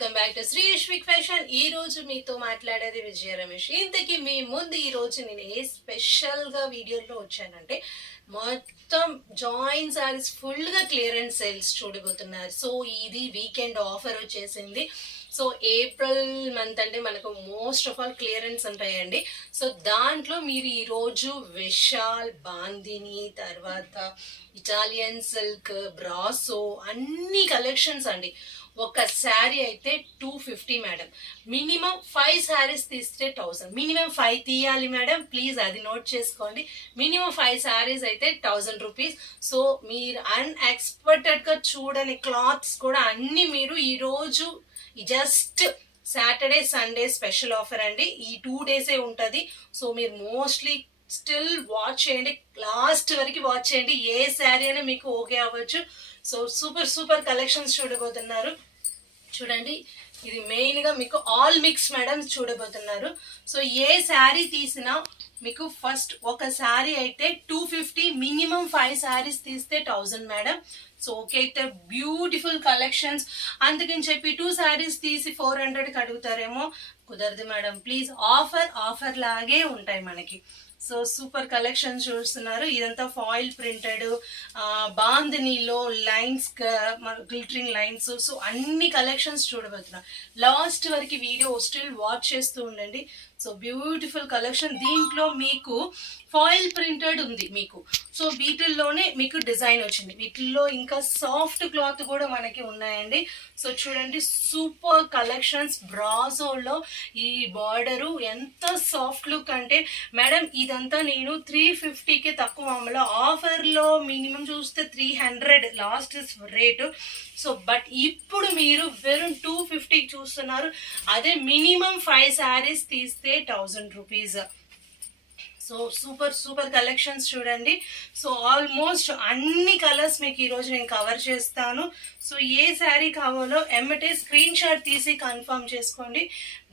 Welcome back to Shri Yashwik fashion. ఈ రోజు మీతో మాట్లాడేది విజయ రమేష్. ఇంతకీ మీ ముందు ఈ రోజు నేను ఏ స్పెషల్ గా వీడియోలో వచ్చానంటే మొత్తం జాయిన్ సారీస్ ఫుల్ గా క్లియరెన్స్ సేల్స్ చూడబోతున్నారు. సో ఇది వీకెండ్ ఆఫర్ వచ్చేసింది. సో ఏప్రిల్ మంత్ అంటే మనకు మోస్ట్ ఆఫ్ ఆల్ క్లియరెన్స్ ఉంటాయండి. సో దాంట్లో మీరు ఈరోజు విశాల్, బాందిని, తర్వాత ఇటాలియన్ సిల్క్, బ్రాసో అన్ని కలెక్షన్స్ అండి. ఒక శారీ అయితే 250 మేడం. మినిమం 5 శారీస్ తీస్తే 1000. మినిమం 5 తీయాలి మేడం, ప్లీజ్ అది నోట్ చేసుకోండి. మినిమం 5 శారీస్ అయితే 1000 రూపీస్. సో మీరు అన్ఎక్స్పెక్టెడ్ గా చూడని క్లాత్స్ కూడా అన్ని మీరు ఈరోజు just Saturday Sunday special offer అండి. ఈ 2 డేసే ఉంటుంది. సో మీరు మోస్ట్లీ స్టిల్ వాచ్ చేయండి, లాస్ట్ వరకు వాచ్ చేయండి. ఏ శారీ అయినా మీకు ఓకే అవ్వచ్చు. సో సూపర్ సూపర్ కలెక్షన్స్ చూడబోతున్నారు. చూడండి, ఇది మెయిన్ గా మీకు ఆల్ మిక్స్ మేడం చూడబోతున్నారు. సో ఏ శారీ తీసినా మీకు ఫస్ట్ ఒక శారీ అయితే 250, మినిమం 5 శారీస్ తీస్తే 1000 మేడం. సో ఓకే అయితే బ్యూటిఫుల్ కలెక్షన్స్. అందుకని చెప్పి 2 శారీస్ తీసి 400కి అడుగుతారేమో, కుదరదు మేడం. ప్లీజ్ ఆఫర్ లాగే ఉంటాయి మనకి. సో సూపర్ కలెక్షన్ చూస్తున్నారు. ఇదంతా ఫాయిల్ ప్రింటెడ్, బాందినీలో లైన్స్, గ్లిటరింగ్ లైన్స్. సో అన్ని కలెక్షన్స్ చూడబోతున్నా. లాస్ట్ వరకు వీడియో స్టిల్ వాచ్ చేస్తూ ఉండండి. So beautiful collection. దీంట్లో మీకు ఫాయిల్ ప్రింటెడ్ ఉంది మీకు. సో వీటిల్లోనే మీకు డిజైన్ వచ్చింది. వీటిల్లో ఇంకా సాఫ్ట్ క్లాత్ కూడా మనకి ఉన్నాయండి. సో చూడండి, సూపర్ కలెక్షన్స్. బ్రాజోలో ఈ బార్డరు ఎంత సాఫ్ట్ లుక్ అంటే మేడం, ఇదంతా నేను 350కి తక్కువ. మామూలు ఆఫర్లో మినిమం చూస్తే 300 లాస్ట్ రేటు. సో బట్ ఇప్పుడు మీరు వెறுం 250 చూస్తున్నారు. అదే మినిమం 5 శారీస్ తీస్తే 1000 rupees. So super super collections చూడండి. సో ఆల్మోస్ట్ అన్ని కలర్స్ మీకు ఈరోజు నేను కవర్ చేస్తాను. సో ఏ శారీ కావాలో ఎమ్మటే స్క్రీన్ షాట్ తీసి కన్ఫర్మ్ చేసుకోండి.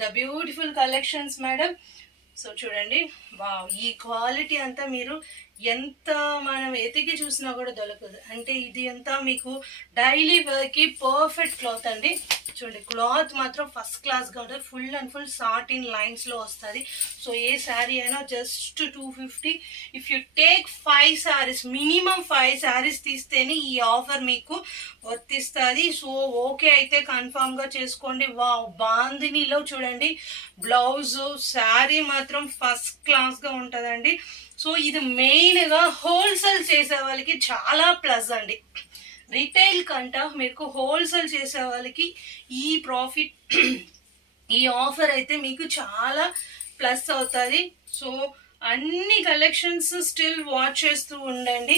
The beautiful collections madam. So చూడండి, వావ్, ఈ క్వాలిటీ అంతా మీరు ఎంత మనం ఎతికి చూసినా కూడా దొరకదు. అంటే ఇది అంతా మీకు డైలీ వేర్కి పర్ఫెక్ట్ క్లాత్ అండి. చూడండి, క్లాత్ మాత్రం ఫస్ట్ క్లాస్గా ఉంటుంది. ఫుల్ అండ్ ఫుల్ సాటిన్ లైన్స్లో వస్తుంది. సో ఏ శారీ అయినా just 250. If you take 5 saris, minimum 5 saris తీస్తేనే ఈ ఆఫర్ మీకు వర్తిస్తుంది. సో ఓకే అయితే కన్ఫామ్గా చేసుకోండి. వావ్, బాందినీలో చూడండి, బ్లౌజ్, శారీ మాత్రం ఫస్ట్ క్లాస్గా ఉంటుందండి. సో ఇది మెయిన్గా హోల్సేల్ చేసే వాళ్ళకి చాలా ప్లస్ అండి. రిటైల్ కంట మీకు హోల్సేల్ చేసే వాళ్ళకి ఈ ప్రాఫిట్, ఈ ఆఫర్ అయితే మీకు చాలా ప్లస్ అవుతుంది. సో అన్ని కలెక్షన్స్ స్టిల్ వాచ్ చేస్తూ ఉండండి.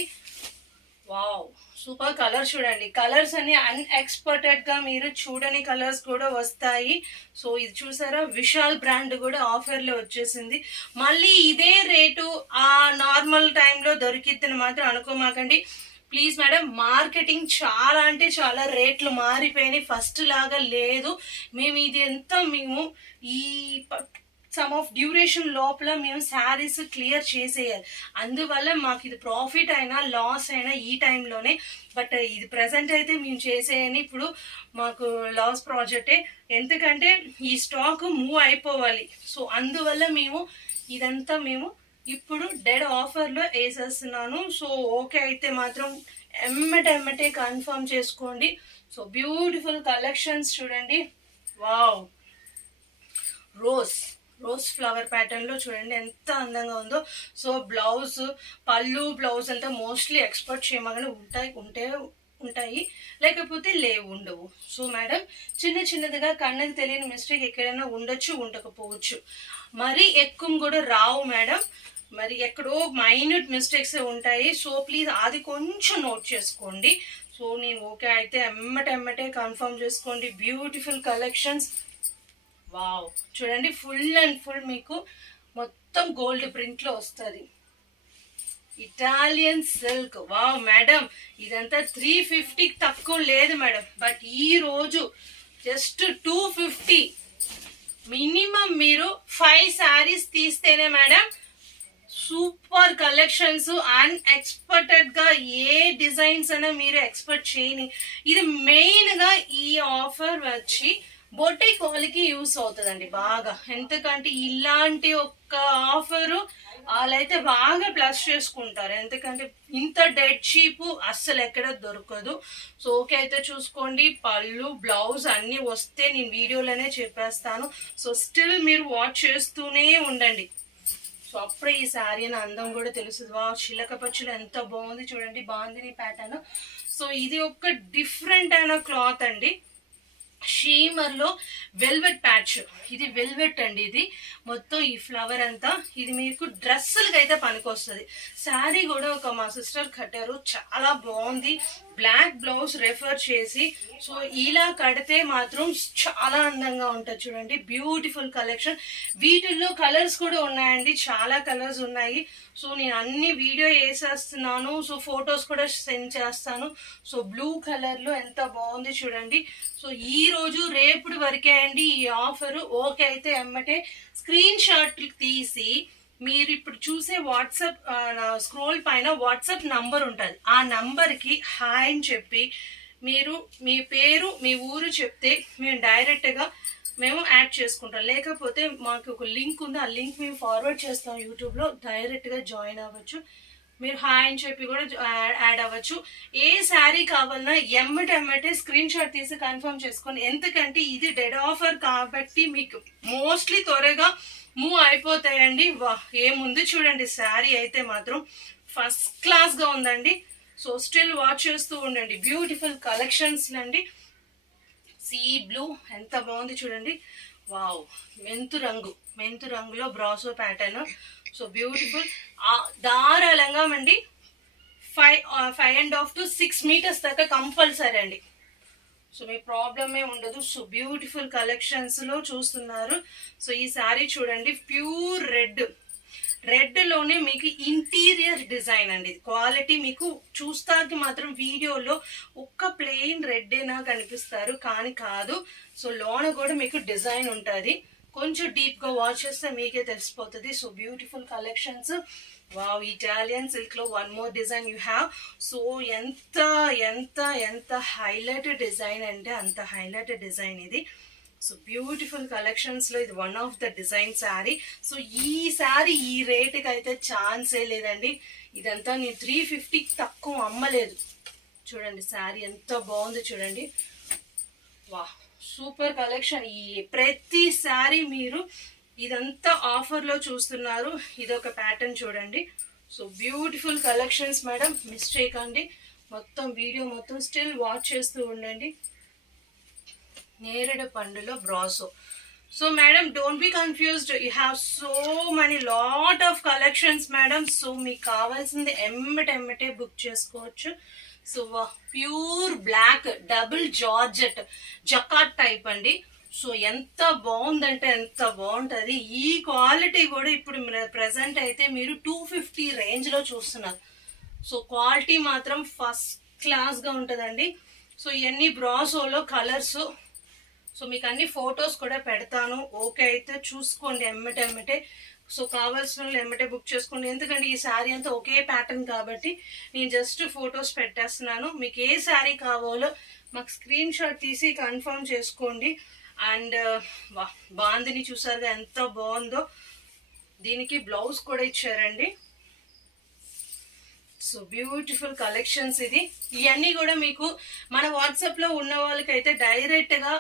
వావ్, సూపర్ కలర్ చూడండి. కలర్స్ అన్ని అన్ఎక్స్పెక్టెడ్ గా మీరు చూడని కలర్స్ కూడా వస్తాయి. సో ఇది చూసారా, విశాల్ బ్రాండ్ కూడా ఆఫర్లో వచ్చేసింది. మళ్ళీ ఇదే రేటు ఆ నార్మల్ టైంలో దొరికిద్దని మాత్రం అనుకోమాకండి ప్లీజ్ మేడం. మార్కెటింగ్ చాలా అంటే చాలా రేట్లు మారిపోయినాయి, ఫస్ట్ లాగా లేదు. మేము ఇది ఎంత మేము ఈ సమ్ ఆఫ్ డ్యూరేషన్ లోపల మేము శారీస్ క్లియర్ చేసేయాలి. అందువల్ల మాకు ఇది ప్రాఫిట్ అయినా లాస్ అయినా ఈ టైంలోనే. బట్ ఇది ప్రజెంట్ అయితే మేము చేసేయని ఇప్పుడు మాకు లాస్ ప్రాజెక్టే, ఎందుకంటే ఈ స్టాక్ మూవ్ అయిపోవాలి. సో అందువల్ల మేము ఇదంతా మేము ఇప్పుడు డెడ్ ఆఫర్లో వేసేస్తున్నాను. సో ఓకే అయితే మాత్రం ఎమ్మటే కన్ఫర్మ్ చేసుకోండి. సో బ్యూటిఫుల్ కలెక్షన్స్ చూడండి. వావ్, రోజ్ ఫ్లవర్ ప్యాటర్న్ లో చూడండి ఎంత అందంగా ఉందో. సో బ్లౌజ్, పళ్ళు, బ్లౌజ్ అంతా మోస్ట్లీ ఎక్స్పెక్ట్ చేయమని ఉంటాయి, లేకపోతే ఉండవు. సో మేడం, చిన్నదిగా కళ్ళకి తెలియని మిస్టేక్ ఎక్కడైనా ఉండొచ్చు, ఉండకపోవచ్చు. మరీ ఎక్కువ కూడా రావు మేడం, మరి ఎక్కడో మైన్యూట్ మిస్టేక్స్ ఉంటాయి. సో ప్లీజ్ అది కొంచెం నోట్ చేసుకోండి. సో నేను ఓకే అయితే ఎమ్మటే కన్ఫర్మ్ చేసుకోండి. Beautiful collections. వావ్, చూడండి, ఫుల్ అండ్ ఫుల్ మీకు మొత్తం గోల్డ్ ప్రింట్లో వస్తుంది. Italian silk. వావ్ మేడం, ఇదంతా 350కి తక్కువ లేదు మేడం. బట్ ఈ రోజు జస్ట్ 250. మినిమం మీరు 5 శారీస్ తీస్తేనే మేడం సూపర్ కలెక్షన్స్. అన్ఎక్స్పెక్టెడ్ గా ఏ డిజైన్స్ అయినా మీరు ఎక్స్పెక్ట్ చేయని. ఇది మెయిన్ గా ఈ ఆఫర్ వచ్చి బొటిక్ వాళ్ళకి యూస్ అవుతుందండి బాగా. ఎందుకంటే ఇలాంటి ఒక్క ఆఫరు వాళ్ళైతే బాగా ప్లస్ చేసుకుంటారు. ఎందుకంటే ఇంత డెడ్ చీప్ అస్సలు ఎక్కడ దొరకదు. సో ఓకే అయితే చూసుకోండి, పళ్ళు బ్లౌజ్ అన్నీ వస్తే నేను వీడియోలోనే చెప్పేస్తాను. సో స్టిల్ మీరు వాచ్ చేస్తూనే ఉండండి. సో అప్పుడే ఈ శారీ అని అందం కూడా తెలుస్తుంది. వా చిలక పచ్చులు ఎంత బాగుంది చూడండి, బాగుంది ప్యాటర్న్. సో ఇది ఒక డిఫరెంట్ అయిన క్లాత్ అండి, షీమర్ లో వెల్వెట్ ప్యాచ్. ఇది వెల్వెట్ అండి, ఇది మొత్తం ఈ ఫ్లవర్ అంతా. ఇది మీకు డ్రెస్సులకి అయితే పనికొస్తుంది. శారీ కూడా ఒక మా సిస్టర్ కట్టారు, చాలా బాగుంది. బ్లాక్ బ్లౌజ్ రెఫర్ చేసి, సో ఇలా కడితే మాత్రం చాలా అందంగా ఉంటుంది చూడండి. Beautiful collection. వీటిల్లో కలర్స్ కూడా ఉన్నాయండి, చాలా కలర్స్ ఉన్నాయి. సో నేను అన్ని వీడియో వేసేస్తున్నాను, సో ఫొటోస్ కూడా సెండ్ చేస్తాను. సో బ్లూ కలర్ లో ఎంత బాగుంది చూడండి. సో ఈ రోజు రేపుడు వరకే అండి ఈ ఆఫర్. ఓకే అయితే ఎమ్మటే స్క్రీన్ షాట్ తీసి మీరు ఇప్పుడు చూసే వాట్సాప్ స్క్రోల్ పైన వాట్సాప్ నంబర్ ఉంటుంది, ఆ నంబర్కి హాయ్ అని చెప్పి మీరు మీ పేరు మీ ఊరు చెప్తే మేము డైరెక్ట్గా మేము యాడ్ చేసుకుంటాం. లేకపోతే మాకు ఒక లింక్ ఉంది, ఆ లింక్ మేము ఫార్వర్డ్ చేస్తాం యూట్యూబ్లో, డైరెక్ట్గా జాయిన్ అవ్వచ్చు. మీరు హాయ్ అని చెప్పి కూడా యాడ్ అవ్వచ్చు. ఏ శారీ కావాలన్నా ఎమ్మటెమ్మటే స్క్రీన్ షాట్ తీసి కన్ఫర్మ్ చేసుకోండి. ఎందుకంటే ఇది డెడ్ ఆఫర్ కాబట్టి మీకు మోస్ట్లీ త్వరగా మూవ్ అయిపోతాయండి. వా ఏముంది చూడండి, శారీ అయితే మాత్రం ఫస్ట్ క్లాస్గా ఉందండి. సో స్టిల్ వాచ్ చేస్తూ ఉండండి. బ్యూటిఫుల్ కలెక్షన్స్ అండి. సీ బ్లూ ఎంత బాగుంది చూడండి. వావ్, మెంతు రంగులో బ్రాసో ప్యాటర్న్. So beautiful. ధారాళంగా అండి 5.5 to 6 meters దాకా కంపల్సరీ అండి. సో మీ ప్రాబ్లమే ఉండదు. సో బ్యూటిఫుల్ కలెక్షన్స్ లో చూస్తున్నారు. సో ఈ శారీ చూడండి, ప్యూర్ రెడ్ లోనే మీకు ఇంటీరియర్ డిజైన్ అండి. క్వాలిటీ మీకు చూస్తాకి మాత్రం వీడియోలో ఒక్క ప్లెయిన్ రెడ్ ఏనా కనిపిస్తారు, కానీ కాదు. సో లోన కూడా మీకు డిజైన్ ఉంటుంది. కొంచెం డీప్ గా వాచ్ చేస్తే మీకే తెలిసిపోతుంది. So beautiful collections. Wow, Italian silk లో one more design you have. So ఎంత ఎంత ఎంత హైలైట్ డిజైన్ అంటే అంత హైలైట్ డిజైన్ ఇది. సో బ్యూటిఫుల్ కలెక్షన్స్ లో ఇది one of the design sari. So ఈ శారీ ఈ రేటుకి అయితే ఛాన్సే లేదండి. ఇదంతా నేను 350 తక్కువ అమ్మలేదు. చూడండి శారీ ఎంత బాగుంది చూడండి. వా, సూపర్ కలెక్షన్. ఈ ప్రతి శారీ మీరు ఇదంతా ఆఫర్ లో చూస్తున్నారు. ఇదొక ప్యాటర్న్ చూడండి. So beautiful collections madam, miss చేయకండి. మొత్తం వీడియో మొత్తం స్టిల్ వాచ్ చేస్తూ ఉండండి. నేరేడు పండులో బ్రాసో. So madam don't be confused, you have so many lot of collections madam. So మీకు కావాల్సింది ఎమ్మటే బుక్ చేసుకోవచ్చు. So pure black double georgette jacquard type అండి. సో ఎంత బాగుందంటే ఎంత బాగుంటుంది. ఈ క్వాలిటీ కూడా ఇప్పుడు ప్రెసెంట్ అయితే మీరు 250 రేంజ్లో చూస్తున్నారు. సో క్వాలిటీ మాత్రం ఫస్ట్ క్లాస్గా ఉంటుందండి. సో ఇవన్నీ బ్రాసోలో కలర్స్. సో మీకు అన్ని ఫొటోస్ కూడా పెడతాను. ఓకే అయితే చూసుకోండి ఎమ్మటే. సో కావాల్సిన వాళ్ళు ఎమ్మటే బుక్ చేసుకోండి. ఎందుకంటే ఈ శారీ అంతా ఒకే ప్యాటర్న్ కాబట్టి నేను జస్ట్ ఫొటోస్ పెట్టేస్తున్నాను. మీకు ఏ శారీ కావాలో మాకు స్క్రీన్ షాట్ తీసి కన్ఫర్మ్ చేసుకోండి. అండ్ బాందిని చూసారుగా ఎంత బాగుందో. దీనికి బ్లౌజ్ కూడా ఇచ్చారండి. సో బ్యూటిఫుల్ కలెక్షన్స్ ఇది. ఇవన్నీ కూడా మీకు మన వాట్సాప్ లో ఉన్న వాళ్ళకైతే డైరెక్ట్ గా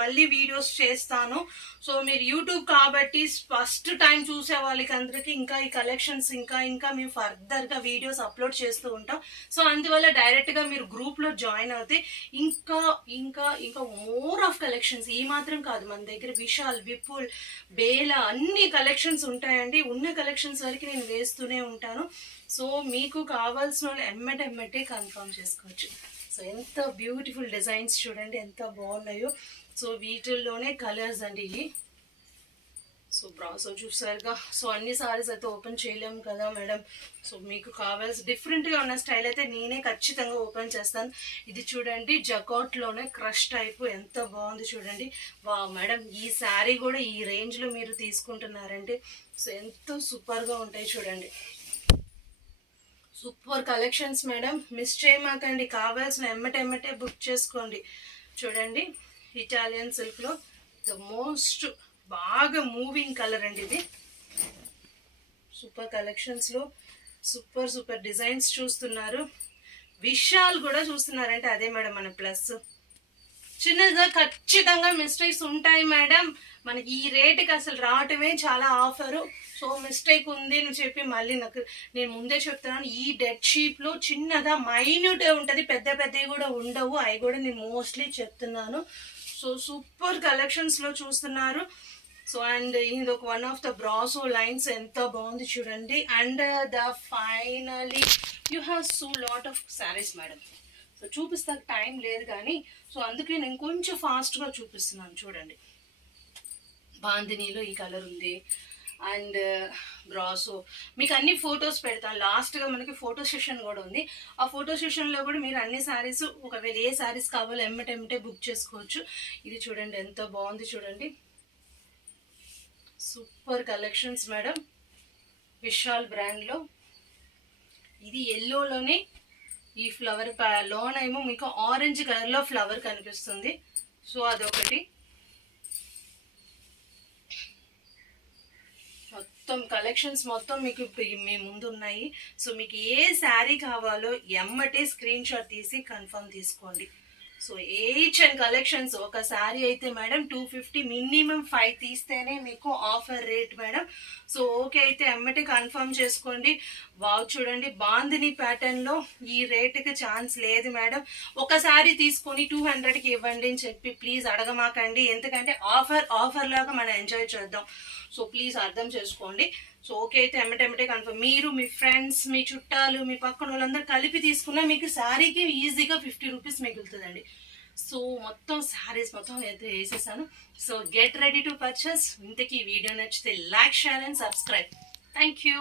మళ్ళీ వీడియోస్ చేస్తాను. సో మీరు యూట్యూబ్ కాబట్టి ఫస్ట్ టైం చూసే వాళ్ళకి అందరికి ఇంకా ఈ కలెక్షన్స్ ఇంకా మేము ఫర్దర్ గా వీడియోస్ అప్లోడ్ చేస్తూ ఉంటాం. సో అందువల్ల డైరెక్ట్ గా మీరు గ్రూప్ లో జాయిన్ అవుతే ఇంకా ఇంకా ఇంకా మోర్ ఆఫ్ కలెక్షన్స్. ఈ మాత్రం కాదు, మన దగ్గర విశాల్, విపుల్, బేలా అన్ని కలెక్షన్స్ ఉంటాయండి. ఉన్న కలెక్షన్స్ వరకు నేను వేస్తూనే ఉంటాను. సో మీకు కావాల్సిన వాళ్ళు ఎమ్మటే కన్ఫర్మ్ చేసుకోవచ్చు. సో ఎంత బ్యూటిఫుల్ డిజైన్స్ చూడండి ఎంత బాగున్నాయో. సో వీటిల్లోనే కలర్స్ అండి ఇవి. సో బ్రాసో చూసారుగా. సో అన్ని సారీస్ అయితే ఓపెన్ చేయలేము కదా మేడం. సో మీకు కావాల్సి డిఫరెంట్గా ఉన్న స్టైల్ అయితే నేనే ఖచ్చితంగా ఓపెన్ చేస్తాను. ఇది చూడండి జకాట్లోనే క్రష్ టైప్ ఎంత బాగుంది చూడండి. వా మేడం, ఈ శారీ కూడా ఈ రేంజ్లో మీరు తీసుకుంటున్నారంటే సో ఎంతో సూపర్గా ఉంటాయి చూడండి. సూపర్ కలెక్షన్స్ మేడం, మిస్ చేయమాకండి. కావాల్సిన ఎమ్మటే బుక్ చేసుకోండి. చూడండి ఇటాలియన్ సిల్క్లో ద మోస్ట్ బాగా మూవింగ్ కలర్ అండి ఇది. సూపర్ కలెక్షన్స్లో సూపర్ సూపర్ డిజైన్స్ చూస్తున్నారు. విషయాలు కూడా చూస్తున్నారంటే అదే మేడం మన ప్లస్. చిన్నగా ఖచ్చితంగా మిస్టేక్స్ ఉంటాయి మేడం, మనకి ఈ రేటుకి అసలు రావటమే చాలా ఆఫరు. సో మిస్టేక్ ఉంది అని చెప్పి మళ్ళీ నేను ముందే చెప్తున్నాను, ఈ డెడ్ షీప్లో చిన్నగా మైన్యూటే ఉంటుంది, పెద్ద పెద్దవి కూడా ఉండవు. అవి కూడా నేను మోస్ట్లీ చెప్తున్నాను. సో సూపర్ కలెక్షన్స్లో చూస్తున్నారు. సో అండ్ ఇది ఒక one of the brasso lines ఎంత బాగుంది చూడండి. And the finally you have so lot of saris madam. So చూపిస్తా టైం లేదు కానీ, సో అందుకే నేను కొంచెం ఫాస్ట్గా చూపిస్తున్నాను. చూడండి, బాందినీలో ఈ కలర్ ఉంది. అండ్ బ్రాసో మీకు అన్ని ఫొటోస్ పెడతాను. లాస్ట్గా మనకి ఫోటో సెషన్ కూడా ఉంది. ఆ ఫోటో సెషన్లో కూడా మీరు అన్ని శారీస్, ఒకవేళ ఏ శారీస్ కావాలో ఎమ్మటెమ్మటే బుక్ చేసుకోవచ్చు. ఇది చూడండి ఎంత బాగుంది చూడండి. సూపర్ కలెక్షన్స్ మేడం, విశాల్ బ్రాండ్లో. ఇది ఎల్లోలోనే ఈ ఫ్లవర్ లోన్ ఏమో మీకు ఆరెంజ్ కలర్లో ఫ్లవర్ కనిపిస్తుంది. సో అదొకటి. మొత్తం కలెక్షన్స్ మొత్తం మీకు మీ ముందు ఉన్నాయి. సో మీకు ఏ శారీ కావాలో ఎమ్మటే స్క్రీన్ షాట్ తీసి కన్ఫర్మ్ తీసుకోండి. సో ఏచ్ అండ్ కలెక్షన్స్ ఒక శారీ అయితే మేడం 250, మినిమం 5 తీస్తేనే మీకు offer rate madam. So okay అయితే ఎమ్మటే కన్ఫర్మ్ చేసుకోండి. వావ్ చూడండి, బాందిని ప్యాటర్న్లో ఈ రేటుకి ఛాన్స్ లేదు మేడం. ఒక శారీ తీసుకొని 200కి ఇవ్వండి అని చెప్పి ప్లీజ్ అడగమాకండి, ఎందుకంటే ఆఫర్ లాగా మనం ఎంజాయ్ చేద్దాం. సో ప్లీజ్ అర్థం చేసుకోండి. సో ఓకే అయితే ఎమ్మటెమ్మటే కన్ఫర్మ్. మీరు మీ ఫ్రెండ్స్, మీ చుట్టాలు, మీ పక్కన వాళ్ళందరూ కలిపి తీసుకున్నా మీకు శారీకి ఈజీగా 50 రూపీస్ మిగులుతుందండి. సో మొత్తం శారీస్ మొత్తం అయితే వేసేసాను. So get ready to purchase. ఇంతకీ ఈ వీడియో నచ్చితే like, share and subscribe. Thank you.